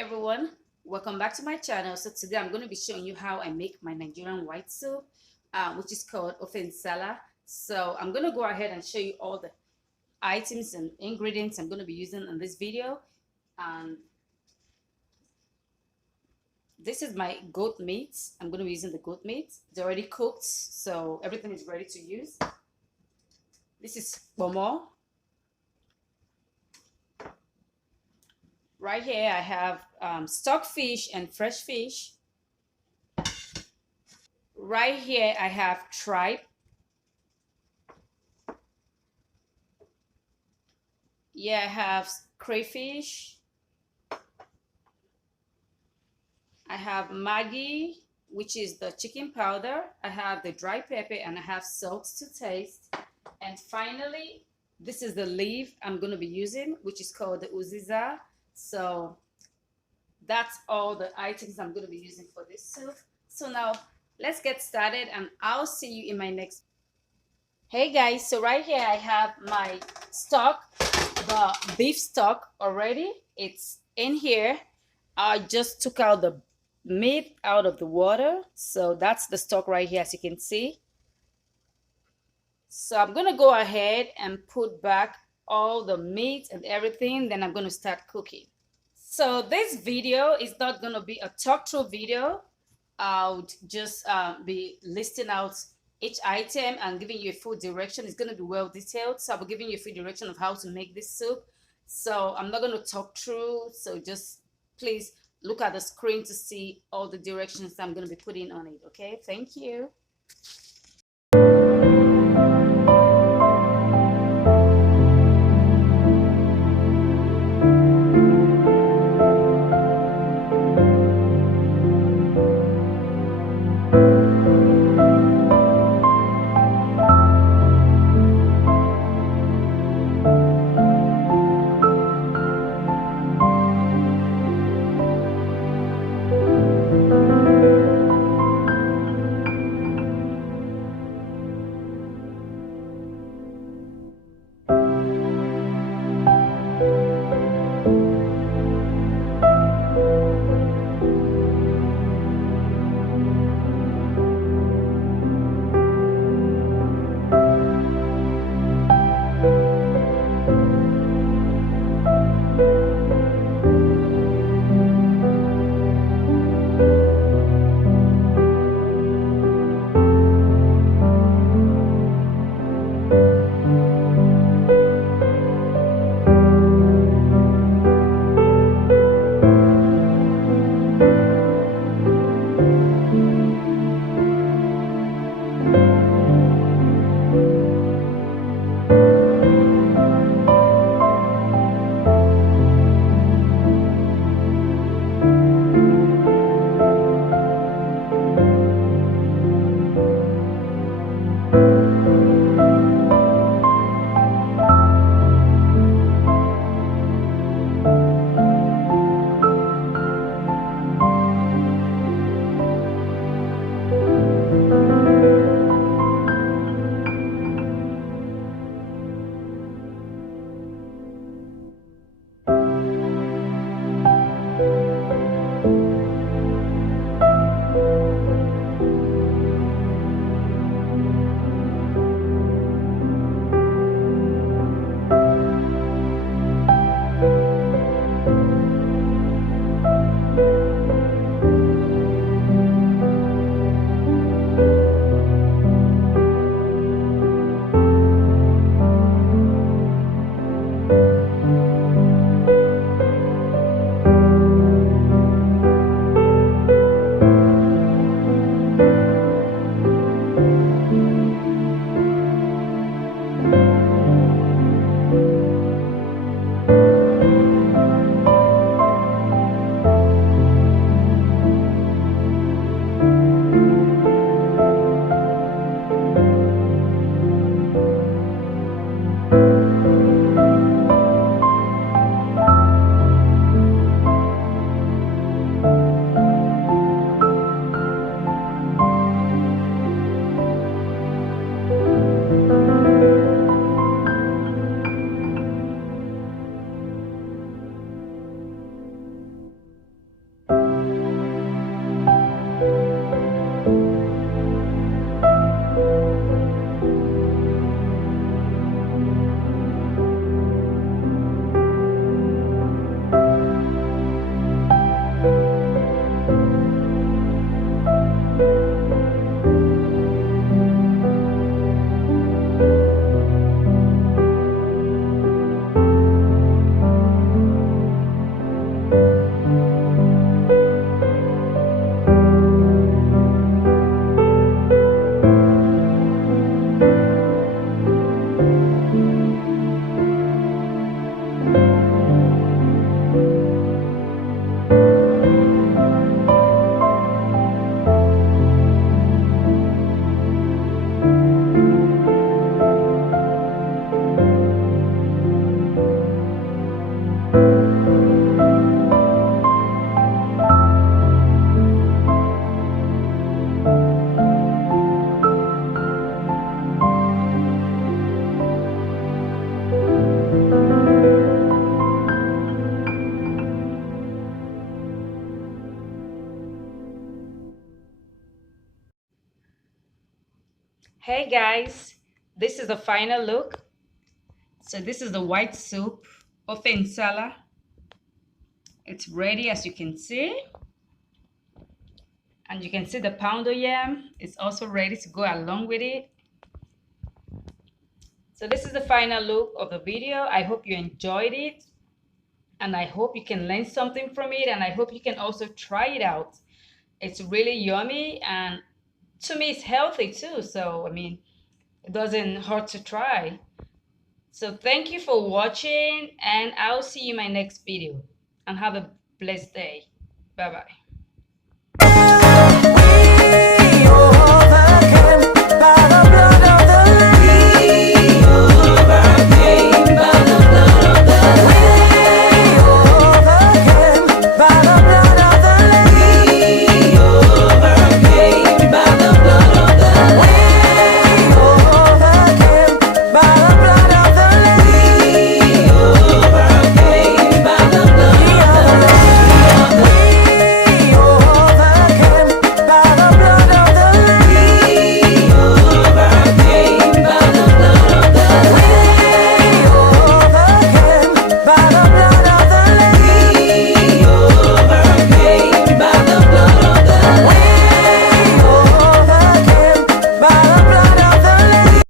everyone, welcome back to my channel. So today I'm going to be showing you how I make my Nigerian white soup, which is called Ofe-Nsala. So I'm going to go ahead and show you all the items and ingredients I'm going to be using in this video. And this is my goat meat. I'm going to be using the goat meat. It's already cooked, so everything is ready to use. This is bomo. Right here I have stock fish and fresh fish. Right here I have tripe. Yeah, I have crayfish. I have Maggi, which is the chicken powder. I have the dry pepper and I have salt to taste. And finally, this is the leaf I'm going to be using, which is called the uziza. So that's all the items I'm going to be using for this soup. So now let's get started and I'll see you in my next. Hey guys, so right here I have my stock, the beef stock already. It's in here. I just took out the meat out of the water. So that's the stock right here, as you can see. So I'm going to go ahead and put back all the meat and everything. Then I'm going to start cooking. So this video is not going to be a talk through video. I'll just be listing out each item and giving you a full direction. It's going to be well detailed. So I'll be giving you a full direction of how to make this soup. So I'm not going to talk through. So just please look at the screen to see all the directions I'm going to be putting on it. Okay, thank you. Hey guys, this is the final look. So this is the white soup, Ofe-Nsala. It's ready as you can see. And you can see the pounder yam is also ready to go along with it. So this is the final look of the video. I hope you enjoyed it. And I hope you can learn something from it. And I hope you can also try it out. It's really yummy. And to me, it's healthy too. So, I mean, it doesn't hurt to try. So thank you for watching. And I'll see you in my next video. And have a blessed day. Bye-bye.